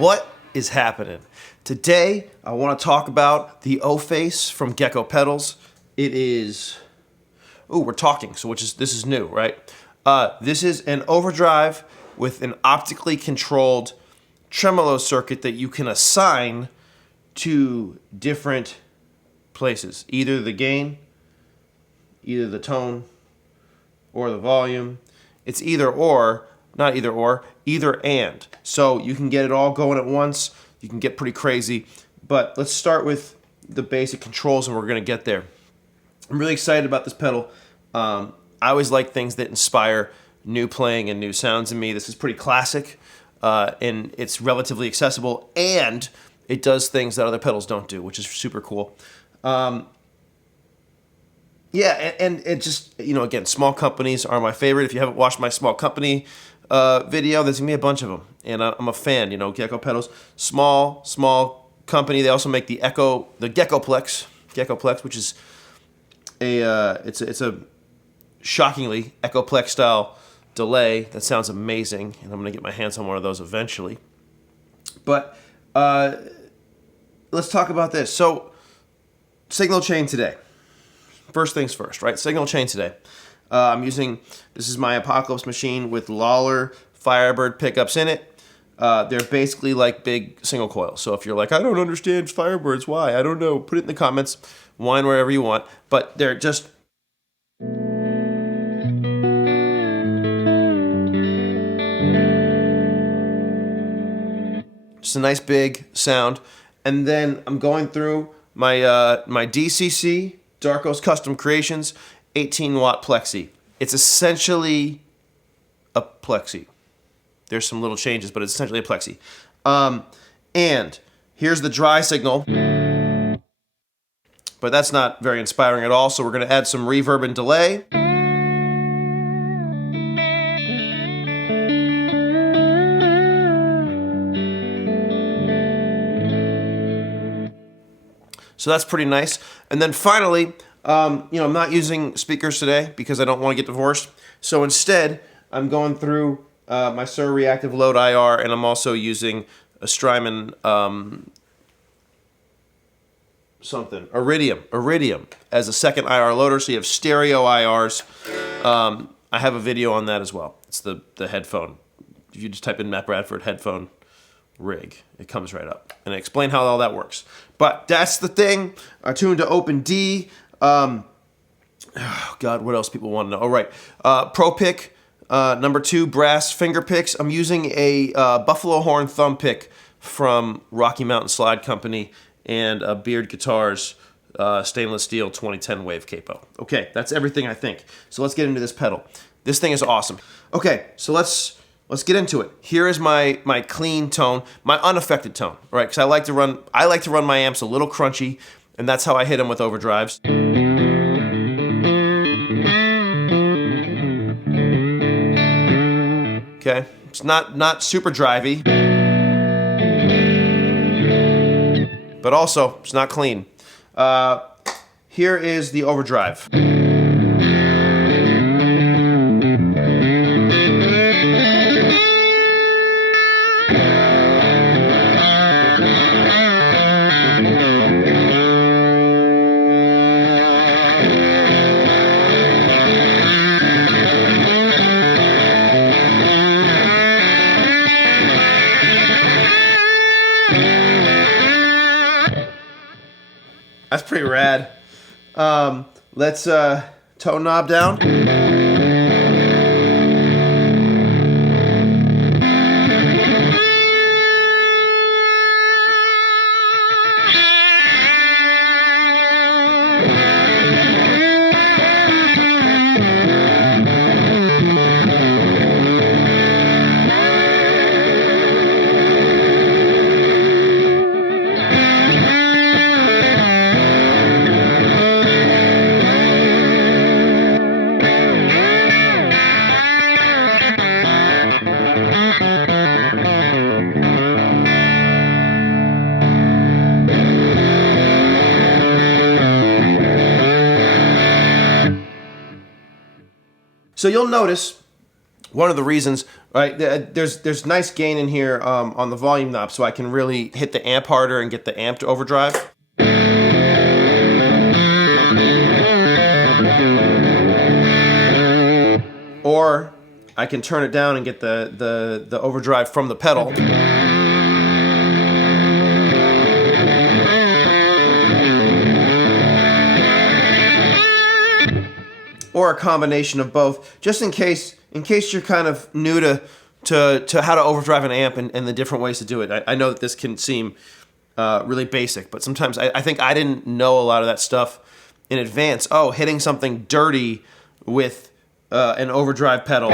What is happening? Today, I want to talk about the O-Face from Gecko pedals. It is, we're talking, so this is new, right? This is an overdrive with an optically controlled tremolo circuit that you can assign to different places. Either the gain, either the tone, or the volume. It's either or, not either or, either and. So you can get it all going at once. You can get pretty crazy. But let's start with the basic controls and we're going to get there. I'm really excited about this pedal. I always like things that inspire new playing and new sounds in me. This is pretty classic and it's relatively accessible and it does things that other pedals don't do, which is super cool. Yeah, and it just, again, small companies are my favorite. If you haven't watched my small company video, there's going to be a bunch of them. And I'm a fan, Gecko pedals. Small company. They also make the Geckoplex, which is it's a shockingly Echoplex style delay that sounds amazing. And I'm going to get my hands on one of those eventually. But let's talk about this. So, signal chain today. First things first, right? Signal chain today. This is my Apocalypse machine with Lollar Firebird pickups in it. They're basically like big single coils. So if you're like, I don't understand Firebirds, why? I don't know. Put it in the comments, whine wherever you want. But they're just... Just a nice big sound. And then I'm going through my my DCC, Darko's Custom Creations, 18-watt plexi. It's essentially a plexi. There's some little changes, but it's essentially a plexi. And here's the dry signal. But that's not very inspiring at all, so we're going to add some reverb and delay. So that's pretty nice. And then finally, I'm not using speakers today because I don't want to get divorced. So instead, I'm going through my Suhr Reactive Load IR, and I'm also using a Strymon Iridium as a second IR loader. So you have stereo IRs. I have a video on that as well. It's the headphone. If you just type in Matt Bradford headphone rig, it comes right up, and I explain how all that works. But that's the thing. I tuned to Open D. Oh God, what else people want to know? All right, Pro Pick number 2 brass finger picks. I'm using a buffalo horn thumb pick from Rocky Mountain Slide Company and Beard Guitars stainless steel 2010 wave capo. Okay, that's everything I think. So let's get into this pedal. This thing is awesome. Okay, so let's get into it. Here is my clean tone, my unaffected tone, right? Because I like to run my amps a little crunchy, and that's how I hit them with overdrives. Okay, it's not super drivey, but also it's not clean. Here is the overdrive. That's pretty rad. Let's tone knob down. So you'll notice one of the reasons, right? There's nice gain in here on the volume knob, so I can really hit the amp harder and get the amp to overdrive. Or I can turn it down and get the overdrive from the pedal. Or a combination of both, just in case you're kind of new to how to overdrive an amp and the different ways to do it. I know that this can seem really basic, but sometimes I think I didn't know a lot of that stuff in advance. Oh, hitting something dirty with an overdrive pedal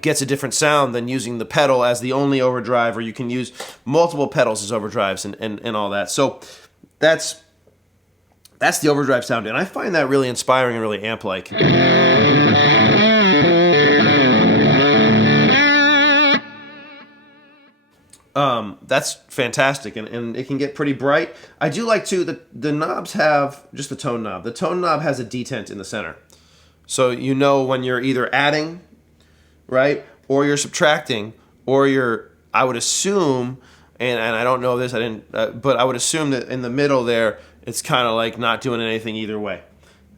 gets a different sound than using the pedal as the only overdrive, or you can use multiple pedals as overdrives and all that. So that's the overdrive sound, and I find that really inspiring and really amp-like. That's fantastic, and it can get pretty bright. I do like too that the knobs have just the tone knob. The tone knob has a detent in the center, so you know when you're either adding, right, or you're subtracting, or you're, I would assume, and I don't know this, I didn't, but I would assume that in the middle there, it's kind of like not doing anything either way.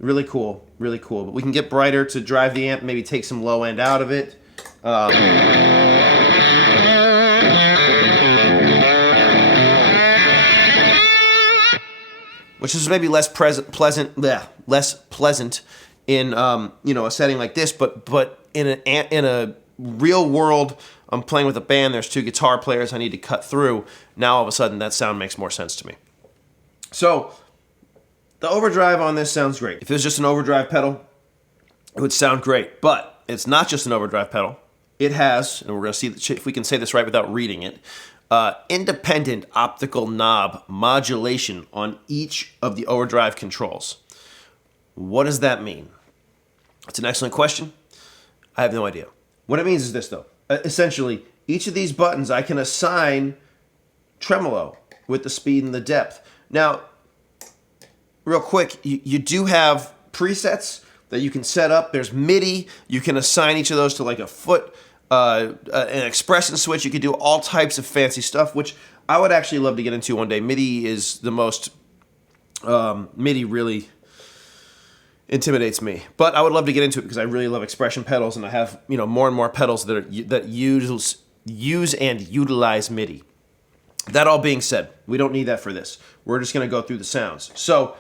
Really cool, really cool. But we can get brighter to drive the amp, maybe take some low end out of it. Which is maybe less pleasant in a setting like this, but in a real world, I'm playing with a band, there's two guitar players I need to cut through. Now all of a sudden that sound makes more sense to me. So the overdrive on this sounds great. If it was just an overdrive pedal, it would sound great, but it's not just an overdrive pedal. It has, and we're going to see if we can say this right without reading it, independent optical knob modulation on each of the overdrive controls. What does that mean? It's an excellent question. I have no idea. What it means is this, though. Essentially, each of these buttons I can assign tremolo with the speed and the depth. Now, real quick, you do have presets that you can set up. There's MIDI. You can assign each of those to like a foot, an expression switch. You can do all types of fancy stuff, which I would actually love to get into one day. MIDI is the most, MIDI really intimidates me, but I would love to get into it because I really love expression pedals, and I have more and more pedals that use and utilize MIDI. That all being said, we don't need that for this. We're just going to go through the sounds. So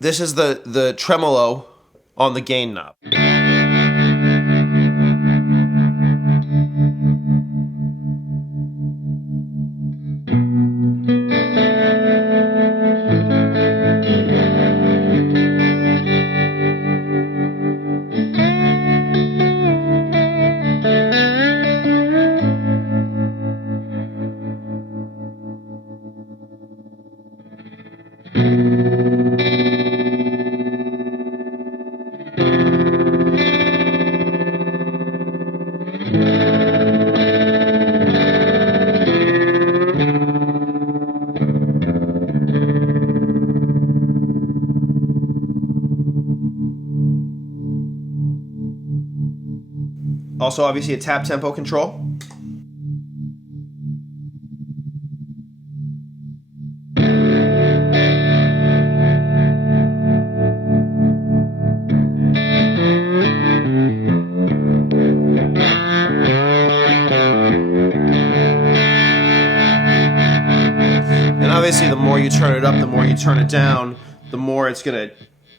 this is the tremolo on the gain knob. Also, obviously, a tap tempo control. it up, the more you turn it down, the more it's gonna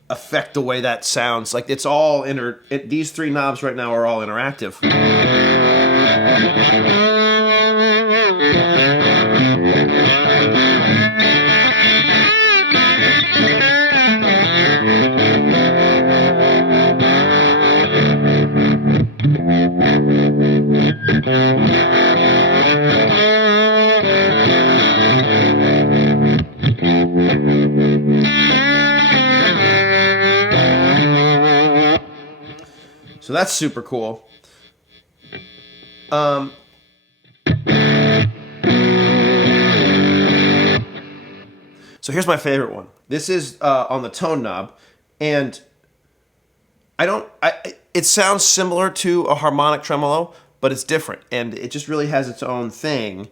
affect the way that sounds. Like it's all these three knobs right now are all interactive. So that's super cool. So here's my favorite one. This is on the tone knob, and it sounds similar to a harmonic tremolo, but it's different, and it just really has its own thing.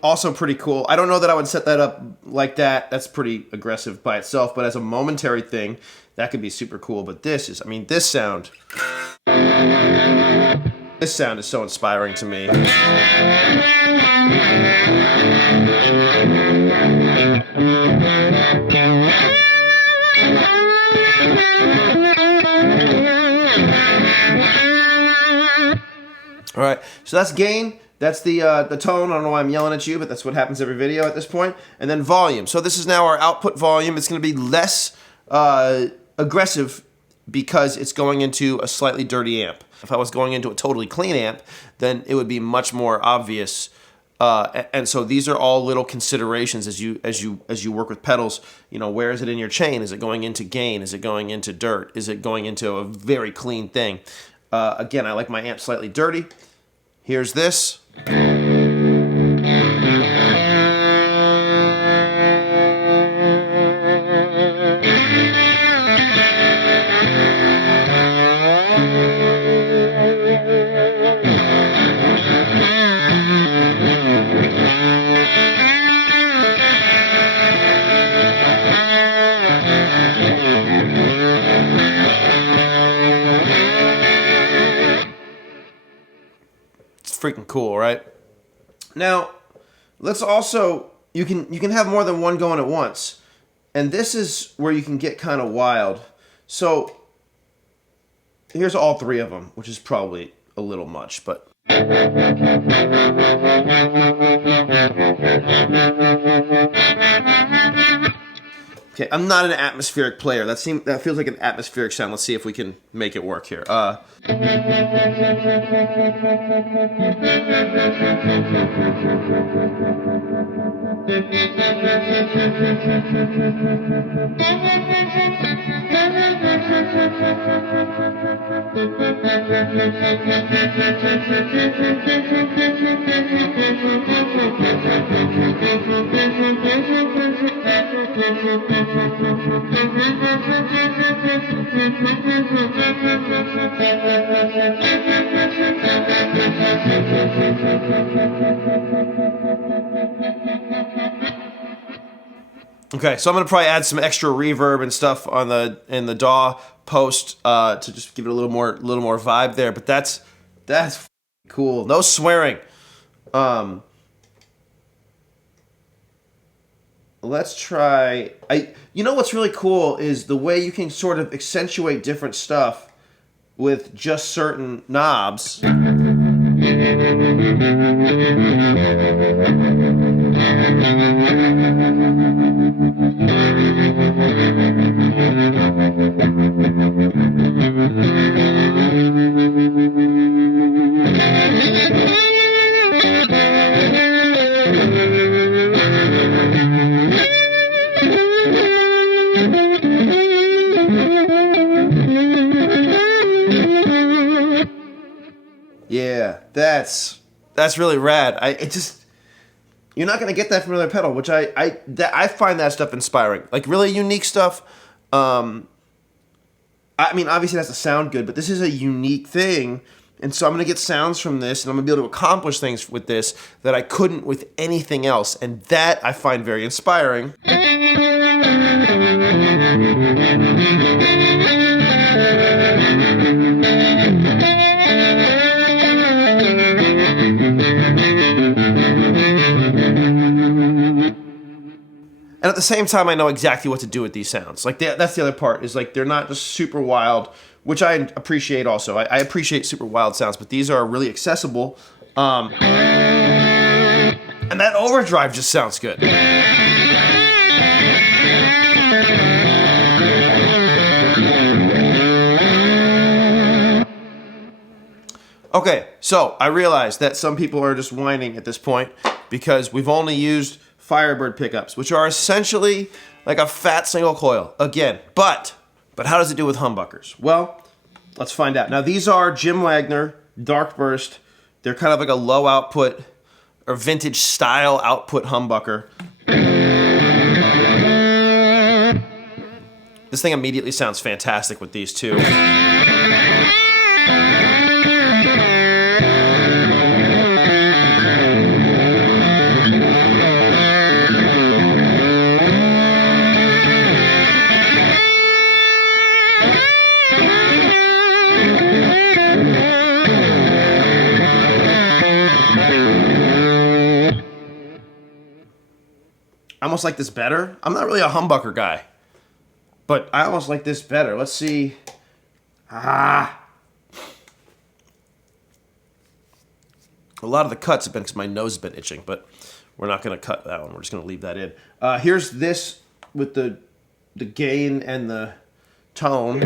Also pretty cool. I don't know that I would set that up like that. That's pretty aggressive by itself, but as a momentary thing, that could be super cool. But this is, I mean, this sound is so inspiring to me. All right, so that's gain. That's the tone. I don't know why I'm yelling at you, but that's what happens every video at this point. And then volume. So this is now our output volume. It's going to be less aggressive because it's going into a slightly dirty amp. If I was going into a totally clean amp, then it would be much more obvious. And so these are all little considerations as you work with pedals. You know, where is it in your chain? Is it going into gain? Is it going into dirt? Is it going into a very clean thing? Again, I like my amp slightly dirty. Here's this. Freaking cool, right? Now, let's also, you can have more than one going at once. And this is where you can get kind of wild. So, here's all three of them, which is probably a little much, but... Okay, I'm not an atmospheric player. That feels like an atmospheric sound. Let's see if we can make it work here. Okay, so I'm gonna probably add some extra reverb and stuff in the DAW post to just give it a little more vibe there. But that's cool. No swearing. let's try. You know what's really cool is the way you can sort of accentuate different stuff with just certain knobs. Yeah, that's really rad. You're not gonna get that from another pedal, which I find that stuff inspiring. Like really unique stuff. I mean, obviously it has to sound good, but this is a unique thing, and so I'm gonna get sounds from this, and I'm gonna be able to accomplish things with this that I couldn't with anything else, and that I find very inspiring. And at the same time, I know exactly what to do with these sounds. Like that's the other part, is like they're not just super wild, which I appreciate also. I appreciate super wild sounds, but these are really accessible. And that overdrive just sounds good. Okay, so I realize that some people are just whining at this point because we've only used Firebird pickups, which are essentially like a fat single coil again. But how does it do with humbuckers? Well, let's find out. Now these are Jim Wagner Dark Burst. They're kind of like a low output or vintage style output humbucker. This thing immediately sounds fantastic with these two. I almost like this better. I'm not really a humbucker guy, but I almost like this better. Let's see. A lot of the cuts have been because my nose has been itching, but we're not going to cut that one. We're just going to leave that in. Here's this with the gain and the tone.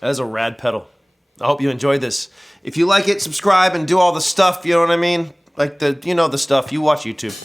That is a rad pedal. I hope you enjoyed this. If you like it, subscribe and do all the stuff, you know what I mean? Like the stuff. You watch YouTube.